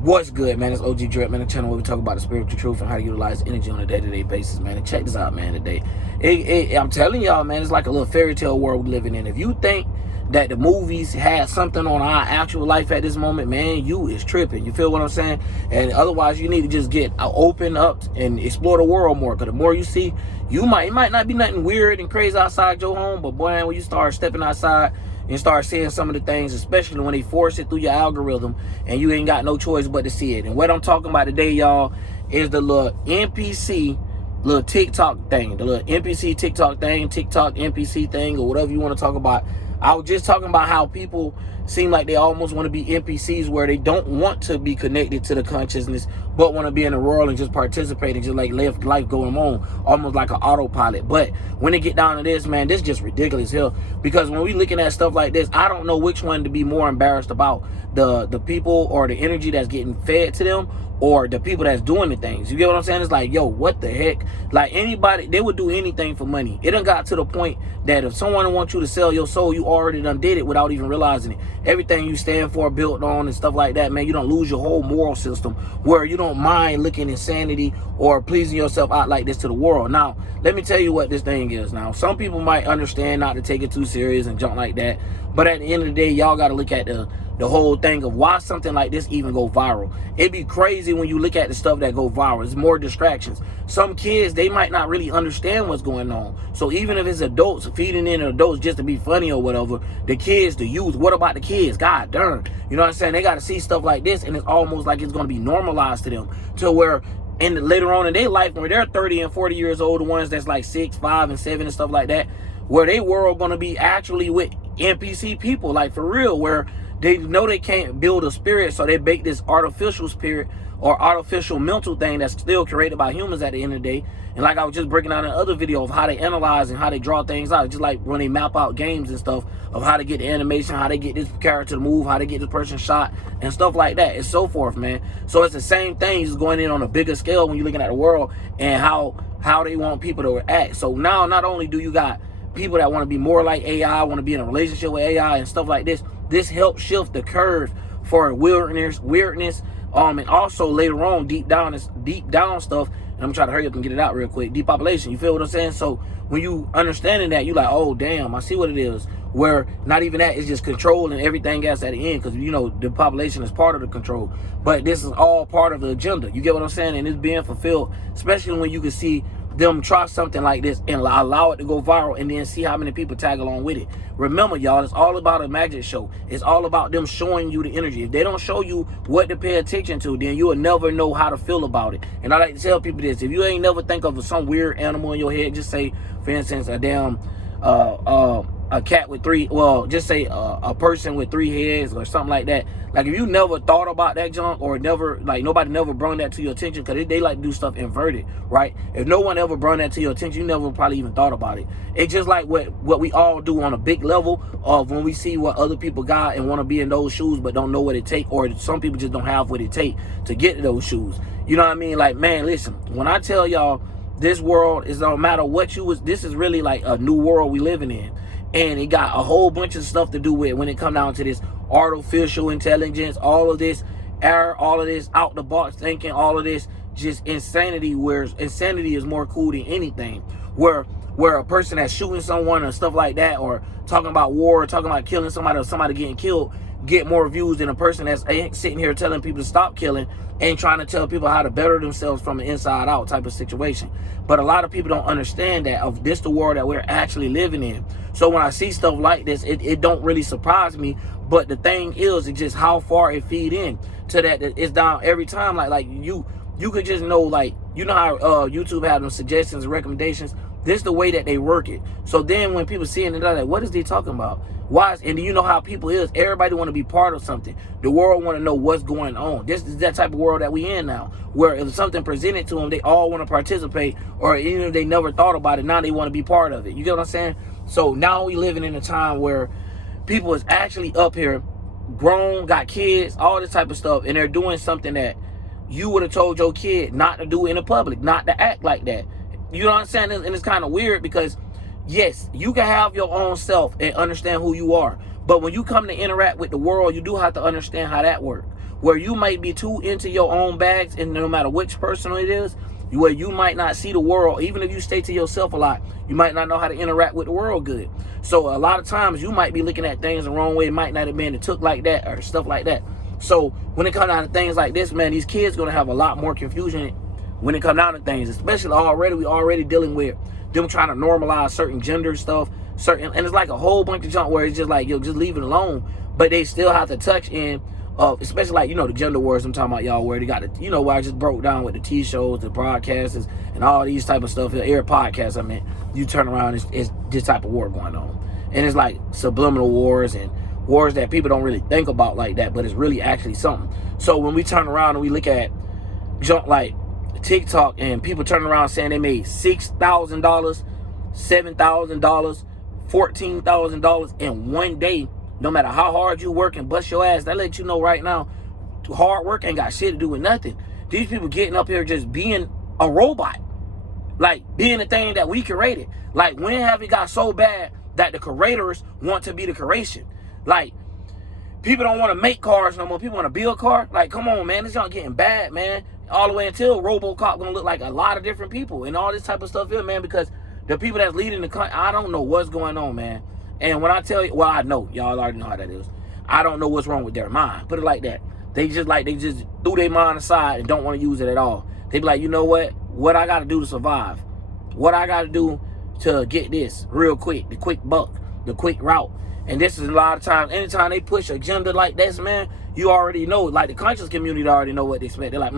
What's good, man? It's OG Drip, man, the channel where we talk about the spiritual truth and how to utilize energy on a day-to-day basis, man. And check this out, man, today. I'm telling y'all, man, it's like a little fairy tale world we're living in. If you think that the movies had something on our actual life at this moment, man, you is tripping. You feel what I'm saying? And otherwise, you need to just get open up and explore the world more. Because the more you see, it might not be nothing weird and crazy outside your home, but boy, when you start stepping outside and start seeing some of the things, especially when they force it through your algorithm and you ain't got no choice but to see it. And what I'm talking about today, y'all, is the little NPC, little TikTok thing, the little NPC TikTok thing, TikTok NPC thing, or whatever you want to talk about. I was just talking about how people seem like they almost want to be NPCs where they don't want to be connected to the consciousness, but want to be in the world and just participate and just like live life going on, almost like an autopilot. But when they get down to this, man, this is just ridiculous here. Because when we looking at stuff like this, I don't know which one to be more embarrassed about, the people or the energy that's getting fed to them, or the people that's doing the things. You get what I'm saying? It's like, yo, what the heck? Like, anybody, they would do anything for money. It done got to the point that if someone wants you to sell your soul, you already done did it without even realizing it. Everything you stand for, built on, and stuff like that, man, you don't lose your whole moral system where you don't mind looking insanity or pleasing yourself out like this to the world. Now, let me tell you what this thing is. Now, some people might understand not to take it too serious and junk like that, but at the end of the day, y'all got to look at the whole thing of why something like this even go viral. It'd be crazy when you look at the stuff that go viral. It's more distractions. Some kids, they might not really understand what's going on. So even if it's adults feeding in adults just to be funny or whatever, the kids, the youth, what about the kids? God darn. You know what I'm saying? They got to see stuff like this, and it's almost like it's going to be normalized to them, to where later on in their life, when they're 30 and 40 years old, the ones that's like 6, 5, and 7 and stuff like that, where they world going to be actually with NPC people, like for real, where they know they can't build a spirit, so they bake this artificial spirit or artificial mental thing that's still created by humans at the end of the day. And like I was just breaking out in another video of how they analyze and how they draw things out, just like when they map out games and stuff, of how to get the animation, how they get this character to move, how they get this person shot, and stuff like that, and so forth, man. So it's the same thing, just going in on a bigger scale when you're looking at the world and how they want people to act. So now, not only do you got people that want to be more like AI, want to be in a relationship with AI and stuff like this, this helps shift the curve for weirdness, and also later on deep down stuff. And I'm trying to hurry up and get it out real quick. Depopulation. You feel what I'm saying? So when you understanding that, you like, oh damn, I see what it is. Where not even that, it's just control and everything else at the end, because you know the population is part of the control. But this is all part of the agenda. You get what I'm saying? And it's being fulfilled, especially when you can see them try something like this and allow it to go viral, and then see how many people tag along with it. Remember, y'all, it's all about a magic show. It's all about them showing you the energy. If they don't show you what to pay attention to, then you will never know how to feel about it. And I like to tell people this: if you ain't never think of some weird animal in your head, just say, for instance, a damn a cat with three, well, just say a person with 3 heads or something like that. Like, if you never thought about that junk, or never, like, nobody never brought that to your attention, because they like to do stuff inverted, right? If no one ever brought that to your attention, you never probably even thought about it. It's just like what we all do on a big level of when we see what other people got and want to be in those shoes but don't know what it takes, or some people just don't have what it takes to get to those shoes. You know what I mean? Like, man, listen, when I tell y'all this world is, no matter what this is really like a new world we living in. And it got a whole bunch of stuff to do with when it come down to this artificial intelligence, all of this error, all of this out the box thinking, all of this just insanity, where insanity is more cool than anything. Where a person that's shooting someone and stuff like that, or talking about war, or talking about killing somebody, or somebody getting killed, get more views than a person that's sitting here telling people to stop killing and trying to tell people how to better themselves from the inside out type of situation. But a lot of people don't understand that of this the world that we're actually living in. So when I see stuff like this, it don't really surprise me. But the thing is, it's just how far it feed in to that it's down every time. Like you could just know, like, you know how YouTube have them suggestions and recommendations. This is the way that they work it. So then when people see it, they're like, what is they talking about? Why? And you know how people is. Everybody want to be part of something. The world want to know what's going on. This is that type of world that we in now, where if something presented to them, they all want to participate, or even if they never thought about it, now they want to be part of it. You get what I'm saying? So now we living in a time where people is actually up here, grown, got kids, all this type of stuff, and they're doing something that you would have told your kid not to do in the public, not to act like that. You know what I'm saying? And it's kind of weird, because yes, you can have your own self and understand who you are. But when you come to interact with the world, you do have to understand how that works. where you might be too into your own bags, and no matter which person it is, where you might not see the world. Even if you stay to yourself a lot, you might not know how to interact with the world good. So a lot of times you might be looking at things the wrong way. It might not have been took like that or stuff like that. So when it comes down to things like this, man, these kids gonna have a lot more confusion when it comes down to things, especially we already dealing with them trying to normalize certain gender stuff, and it's like a whole bunch of junk where it's just like, yo, just leave it alone. But they still have to touch in, especially like, the gender wars I'm talking about, y'all, where they got the, where I just broke down with the T shows, the broadcasters, and all these type of stuff, air podcasts. I mean, you turn around, it's this type of war going on, and it's like subliminal wars and wars that people don't really think about like that, but it's really actually something. So when we turn around and we look at junk like TikTok, and people turn around saying they made $6,000, $7,000, $14,000 in one day, no matter how hard you work and bust your ass, that lets you know right now, hard work ain't got shit to do with nothing. These people getting up here just being a robot, like being the thing that we created. Like, when have it got so bad that the creators want to be the creation? Like, people don't want to make cars no more. People want to build cars. Like, come on, man, this junk getting bad, man. All the way until RoboCop gonna look like a lot of different people and all this type of stuff here, man, because the people that's leading the country, I don't know what's going on, man. And when I tell you, well, I know, y'all already know how that is. I don't know what's wrong with their mind. Put it like that. They just threw their mind aside and don't want to use it at all. They be like, you know what I got to do to survive? What I got to do to get this real quick, the quick buck, the quick route. And this is a lot of times, anytime they push agenda like this, man, you already know, like the conscious community already know what they expect. They're like,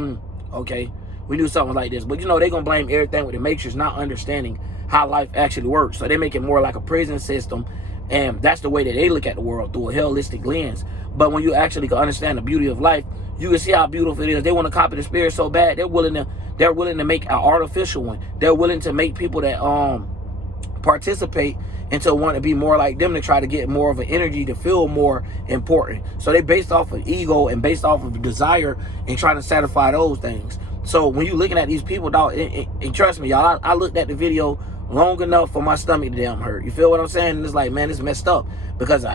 okay, we do something like this. But they're going to blame everything with the Matrix, not understanding how life actually works. So they make it more like a prison system. And that's the way that they look at the world, through a holistic lens. But when you actually can understand the beauty of life, you can see how beautiful it is. They want to copy the spirit so bad, they're willing to make an artificial one. They're willing to make people that participate into want to be more like them, to try to get more of an energy, to feel more important. So they based off of ego and based off of desire and trying to satisfy those things. So when you looking at these people, dog, and trust me, y'all, I looked at the video long enough for my stomach to damn hurt. You feel what I'm saying? And it's like, man, it's messed up, because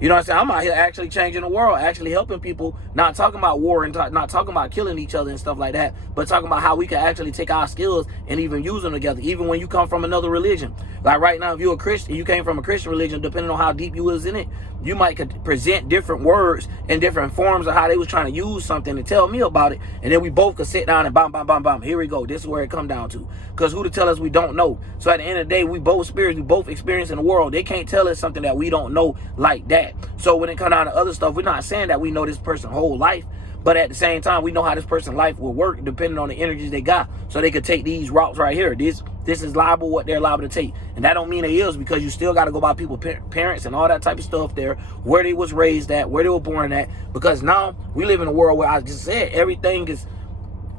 you know what I'm saying? I'm out here actually changing the world, actually helping people, not talking about war and not talking about killing each other and stuff like that, but talking about how we can actually take our skills and even use them together, even when you come from another religion. Like right now, if you're a Christian, you came from a Christian religion, depending on how deep you was in it, you might could present different words and different forms of how they was trying to use something to tell me about it, and then we both could sit down and bam, here we go. This is where it come down to. Because who to tell us we don't know? So at the end of the day, we both spirits, we both experience in the world. They can't tell us something that we don't know like that. So when it comes down to other stuff, we're not saying that we know this person's whole life, but at the same time, we know how this person's life will work depending on the energies they got. So they could take these routes right here. This is liable what they're liable to take. And that don't mean it is, because you still got to go by people's parents and all that type of stuff there, where they was raised at, where they were born at. Because now we live in a world where I just said everything is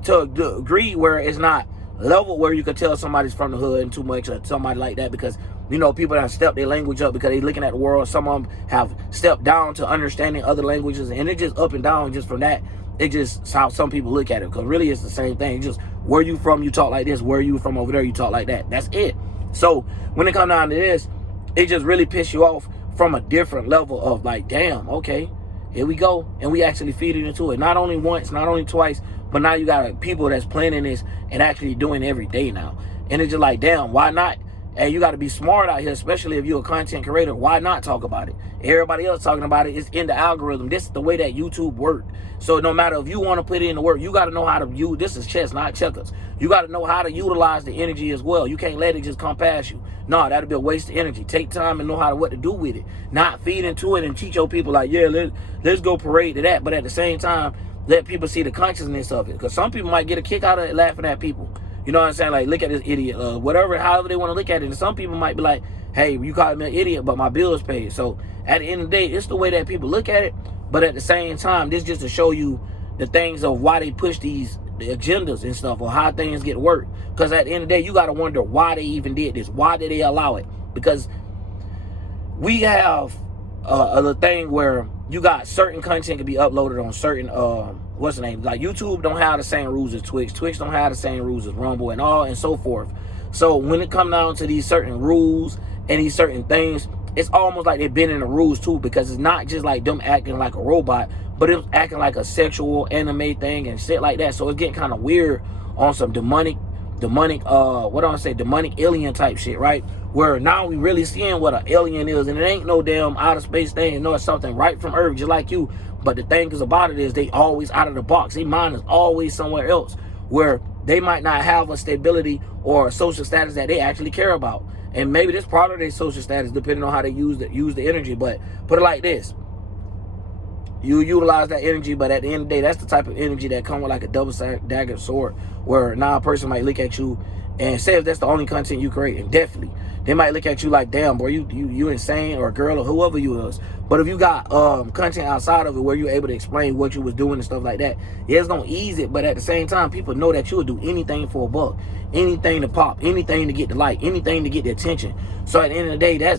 to a degree where it's not level where you could tell somebody's from the hood and too much, or somebody like that, because people have stepped their language up because they looking at the world. Some of them have stepped down to understanding other languages, and it's just up and down just from that. It just how some people look at it, because really it's the same thing. It's just where you from, you talk like this. Where you from over there, you talk like that. That's it. So when it comes down to this, it just really pisses you off from a different level of like, damn, okay, here we go. And we actually feed it into it. Not only once, not only twice, but now you got people that's planning this and actually doing it every day now. And it's just like, damn, why not? And you got to be smart out here, especially if you're a content creator. Why not talk about it? Everybody else talking about it is in the algorithm. This is the way that YouTube works. So no matter if you want to put in the work, you got to know how to use. This is chess, not checkers. You got to know how to utilize the energy as well. You can't let it just come past you. No, that'll be a waste of energy. Take time and know what to do with it. Not feed into it and teach your people like, yeah, let's go parade to that. But at the same time, let people see the consciousness of it. Because some people might get a kick out of it laughing at people. You know what I'm saying? Like, look at this idiot, whatever, however they want to look at it. And some people might be like, hey, you called me an idiot, but my bill is paid. So at the end of the day, it's the way that people look at it. But at the same time, this just to show you the things of why they push the agendas and stuff, or how things get worked. Because at the end of the day, you got to wonder why they even did this. Why did they allow it? Because we have a thing where you got certain content can be uploaded on certain what's the name, like YouTube don't have the same rules as Twitch don't have the same rules as Rumble and all and so forth. So when it comes down to these certain rules and these certain things, it's almost like they're bending the rules too, because it's not just like them acting like a robot, but it's acting like a sexual anime thing and shit like that. So it's getting kind of weird on some demonic, what do I say, demonic alien type shit, right? Where now we really seeing what an alien is, and it ain't no damn outer space thing. You know, it's something right from Earth, just like you. But the thing is about it is they always out of the box. Their mind is always somewhere else, where they might not have a stability or a social status that they actually care about. And maybe this part of their social status, depending on how they use the energy. But put it like this: you utilize that energy, but at the end of the day, that's the type of energy that comes with like a double-dagger sword, where now a person might look at you and say if that's the only content you create, and definitely they might look at you like, damn, boy, you insane, or a girl, or whoever you is. But if you got content outside of it where you're able to explain what you was doing and stuff like that, yeah, it's gonna ease it. But at the same time, people know that you'll do anything for a buck, anything to pop, anything to get the like, anything to get the attention. So at the end of the day,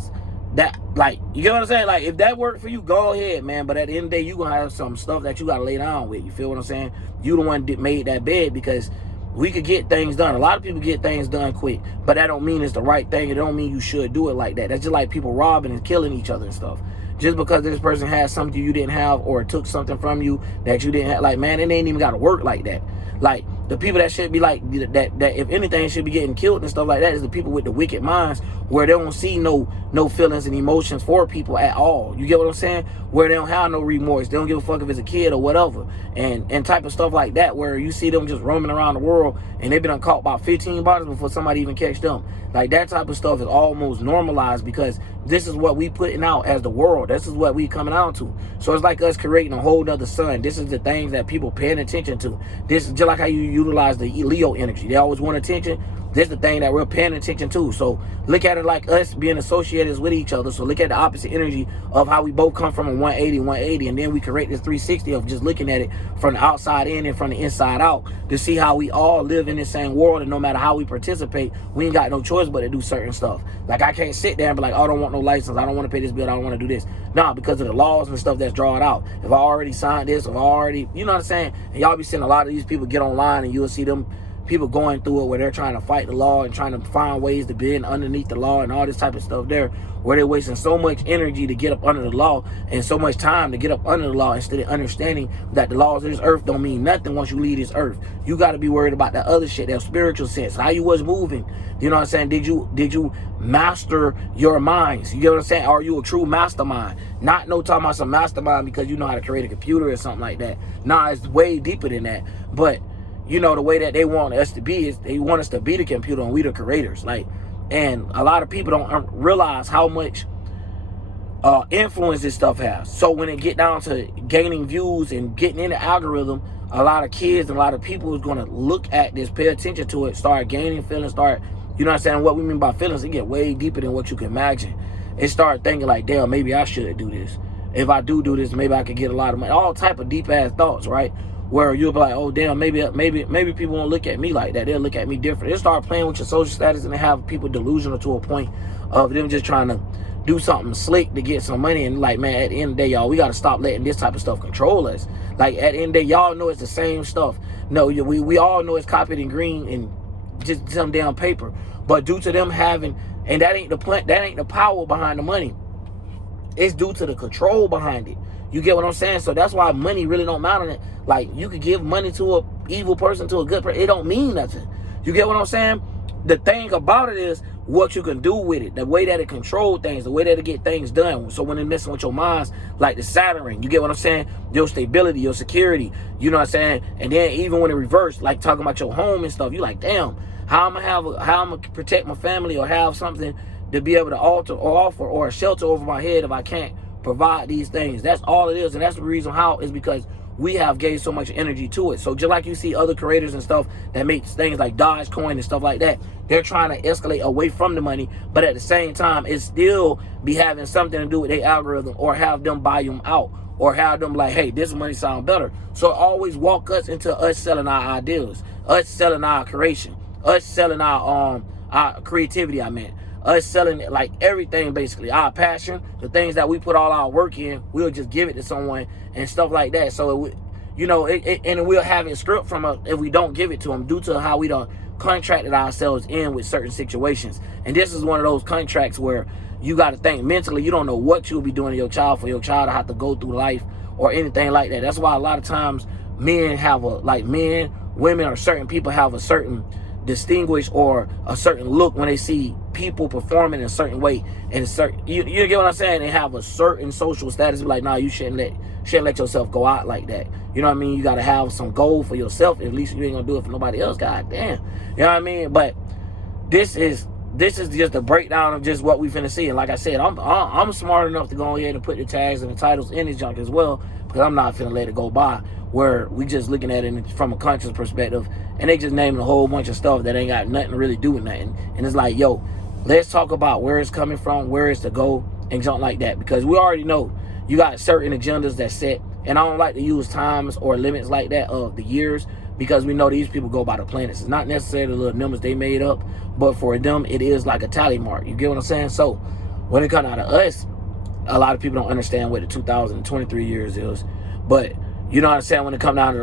like, you get what I'm saying? Like, if that worked for you, go ahead, man. But at the end of the day, you gonna have some stuff that you gotta lay down with. You feel what I'm saying? You the one that made that bed, because we could get things done. A lot of people get things done quick, but that don't mean it's the right thing. It don't mean you should do it like that. That's just like people robbing and killing each other and stuff. Just because this person has something you didn't have, or took something from you that you didn't have, like, man, it ain't even gotta work like that. Like, the people that should be like that if anything should be getting killed and stuff like that is the people with the wicked minds, where they don't see no feelings and emotions for people at all. You get what I'm saying? Where they don't have no remorse. They don't give a fuck if it's a kid or whatever. And type of stuff like that, where you see them just roaming around the world and they've been caught about 15 bodies before somebody even catch them. Like, that type of stuff is almost normalized, because this is what we putting out as the world. This is what we coming out to. So it's like us creating a whole nother sun. This is the things that people paying attention to. This is just like how you utilize the Leo energy. They always want attention. This is the thing that we're paying attention to. So look at it like us being associated with each other. So look at the opposite energy of how we both come from a 180, and then we create this 360 of just looking at it from the outside in and from the inside out, to see how we all live in the same world, and no matter how we participate, we ain't got no choice but to do certain stuff. Like, I can't sit there and be like, oh, I don't want no license, I don't want to pay this bill, I don't want to do this. Nah, because of the laws and stuff that's drawn out. If I already signed this, if I already, you know what I'm saying? And y'all be seeing a lot of these people get online, and you'll see them people going through it, where they're trying to fight the law and trying to find ways to bend underneath the law and all this type of stuff there, where they're wasting so much energy to get up under the law and so much time to get up under the law, instead of understanding that the laws of this earth don't mean nothing once you leave this earth. You got to be worried about that other shit, that spiritual sense, how you was moving. You know what I'm saying? Did you master your minds? You get what I'm saying? Are you a true mastermind? Not no talking about some mastermind because you know how to create a computer or something like that. Nah, it's way deeper than that. But you know, the way that they want us to be is they want us to be the computer and we the creators. Like, and a lot of people don't realize how much influence this stuff has. So when it get down to gaining views and getting in the algorithm, a lot of kids and a lot of people is going to look at this, pay attention to it, start gaining feelings, start, you know what I'm saying? What we mean by feelings, it get way deeper than what you can imagine. It start thinking like, damn, maybe I should do this. If I do this, maybe I could get a lot of money. All type of deep ass thoughts, right? Where you'll be like, oh damn, maybe people won't look at me like that. They'll look at me different. They'll start playing with your social status, and they have people delusional to a point of them just trying to do something slick to get some money. And like, man, at the end of the day, y'all, we got to stop letting this type of stuff control us. Like, at the end of the day, y'all know it's the same stuff. No, we all know it's copied in green and just some damn paper. But due to them having, and that ain't the power behind the money. It's due to the control behind it. You get what I'm saying? So that's why money really don't matter. Like, you could give money to a evil person, to a good person. It don't mean nothing. You get what I'm saying? The thing about it is what you can do with it, the way that it control things, the way that it get things done. So when it's messing with your minds, like the Saturn, you get what I'm saying? Your stability, your security, you know what I'm saying? And then even when it reversed, like talking about your home and stuff, you like, damn, how I'm gonna protect my family, or have something to be able to alter or offer, or a shelter over my head if I can't provide these things. That's all it is. And that's the reason how, is because we have gave so much energy to it. So just like you see other creators and stuff that make things like Dogecoin and stuff like that, they're trying to escalate away from the money, but at the same time, it still be having something to do with their algorithm, or have them buy them out, or have them like, hey, this money sound better. So always walk us into us selling our ideas, us selling our creation, us selling our creativity, us selling like everything, basically our passion, the things that we put all our work in, we'll just give it to someone and stuff like that. So and we'll have it stripped from us if we don't give it to them, due to how we done contracted ourselves in with certain situations. And this is one of those contracts where you got to think mentally. You don't know what you'll be doing to your child for your child to have to go through life or anything like that. That's why a lot of times men have men, women, or certain people have a certain distinguished or a certain look when they see people performing in a certain way, and you get what I'm saying. They have a certain social status. Be like, nah, you shouldn't let yourself go out like that. You know what I mean? You got to have some goal for yourself. At least you ain't gonna do it for nobody else. God damn. You know what I mean? But this is just a breakdown of just what we finna see. And like I said, I'm smart enough to go ahead and put the tags and the titles in this junk as well, because I'm not finna let it go by where we just looking at it from a conscious perspective, and they just naming a whole bunch of stuff that ain't got nothing to really do with nothing. And it's like, yo, let's talk about where it's coming from, where it's to go, and junk like that, because we already know you got certain agendas that set. And I don't like to use times or limits like that of the years, because we know these people go by the planets. It's not necessarily the little numbers they made up, but for them, it is like a tally mark. You get what I'm saying? So when it comes out of us, a lot of people don't understand what the 2023 years is. But you know what I'm saying? When it comes down to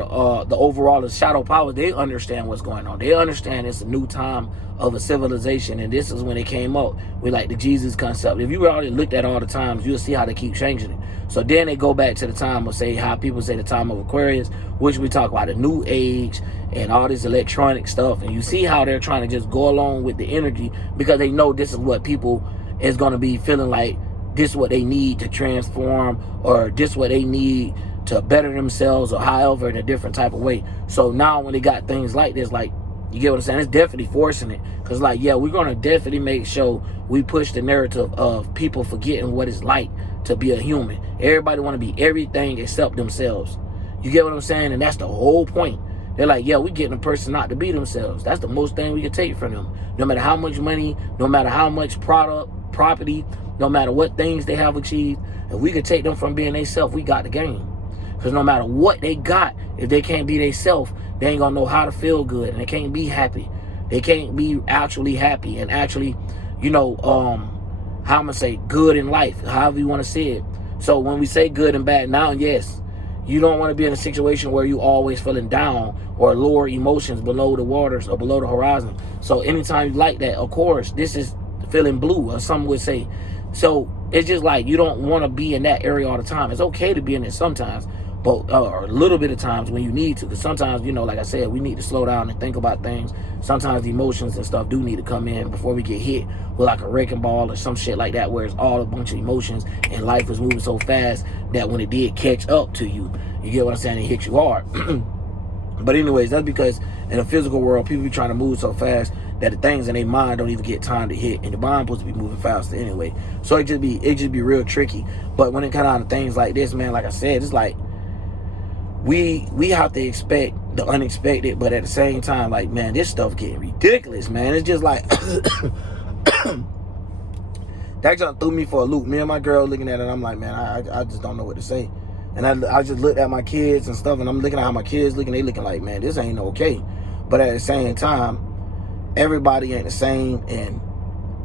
the overall of shadow powers, they understand what's going on. They understand it's a new time of a civilization, and this is when it came up with like the Jesus concept. If you already looked at all the times, you'll see how they keep changing it. So then they go back to the time of, say, how people say the time of Aquarius, which we talk about the new age and all this electronic stuff. And you see how they're trying to just go along with the energy, because they know this is what people is going to be feeling like. This is what they need to transform, or this is what they need to better themselves, or however, in a different type of way. So now when they got things like this, like, you get what I'm saying? It's definitely forcing it. Because, like, yeah, we're going to definitely make sure we push the narrative of people forgetting what it's like to be a human. Everybody want to be everything except themselves. You get what I'm saying? And that's the whole point. They're like, yeah, we getting a person not to be themselves. That's the most thing we can take from them. No matter how much money, no matter how much property, no matter what things they have achieved, if we can take them from being themselves, we got the game. Because no matter what they got, if they can't be themselves, they ain't going to know how to feel good. And they can't be happy. They can't be actually happy and actually, you know, how I'm going to say, good in life, however you want to say it. So when we say good and bad now, yes, you don't want to be in a situation where you always feeling down or lower emotions below the waters or below the horizon. So anytime you like that, of course, this is feeling blue, or some would say. So it's just like, you don't want to be in that area all the time. It's okay to be in it sometimes, but or a little bit of times when you need to, because sometimes, you know, like I said, we need to slow down and think about things. Sometimes the emotions and stuff do need to come in before we get hit with like a wrecking ball or some shit like that, where it's all a bunch of emotions and life is moving so fast that when it did catch up to you, you get what I'm saying, it hit you hard. But anyways, that's because in the physical world, people be trying to move so fast that the things in their mind don't even get time to hit, and the mind supposed to be moving faster anyway. So it just be real tricky. But when it comes down to things like this, man, like I said, it's like we have to expect the unexpected, but at the same time, like, man, this stuff getting ridiculous, man. It's just like that just threw me for a loop. Me and my girl looking at it, I'm like, man, I just don't know what to say. And I just looked at my kids and stuff, and I'm looking at how my kids looking. They looking like, man, this ain't okay. But at the same time, everybody ain't the same, and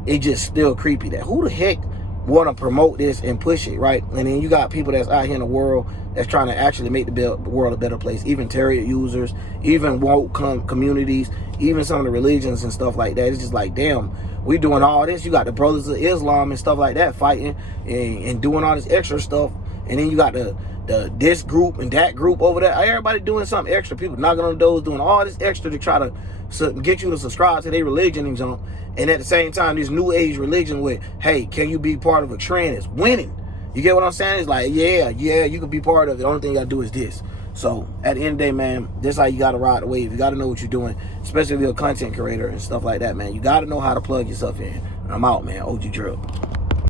it just still creepy that who the heck want to promote this and push it, right? And then you got people that's out here in the world that's trying to actually make the world a better place. Even tarot users, even woke communities, even some of the religions and stuff like that. It's just like, damn, we doing all this. You got the Brothers of Islam and stuff like that fighting and doing all this extra stuff. And then you got the this group and that group over there. Everybody doing something extra. People knocking on the doors, doing all this extra to try to get you to subscribe to their religion and junk. And at the same time, this new age religion with, hey, can you be part of a trend is winning. You get what I'm saying? It's like, yeah, you can be part of it. The only thing you got to do is this. So at the end of the day, man, this is how you got to ride the wave. You got to know what you're doing, especially if you're a content creator and stuff like that, man. You got to know how to plug yourself in. And I'm out, man. OG Drill.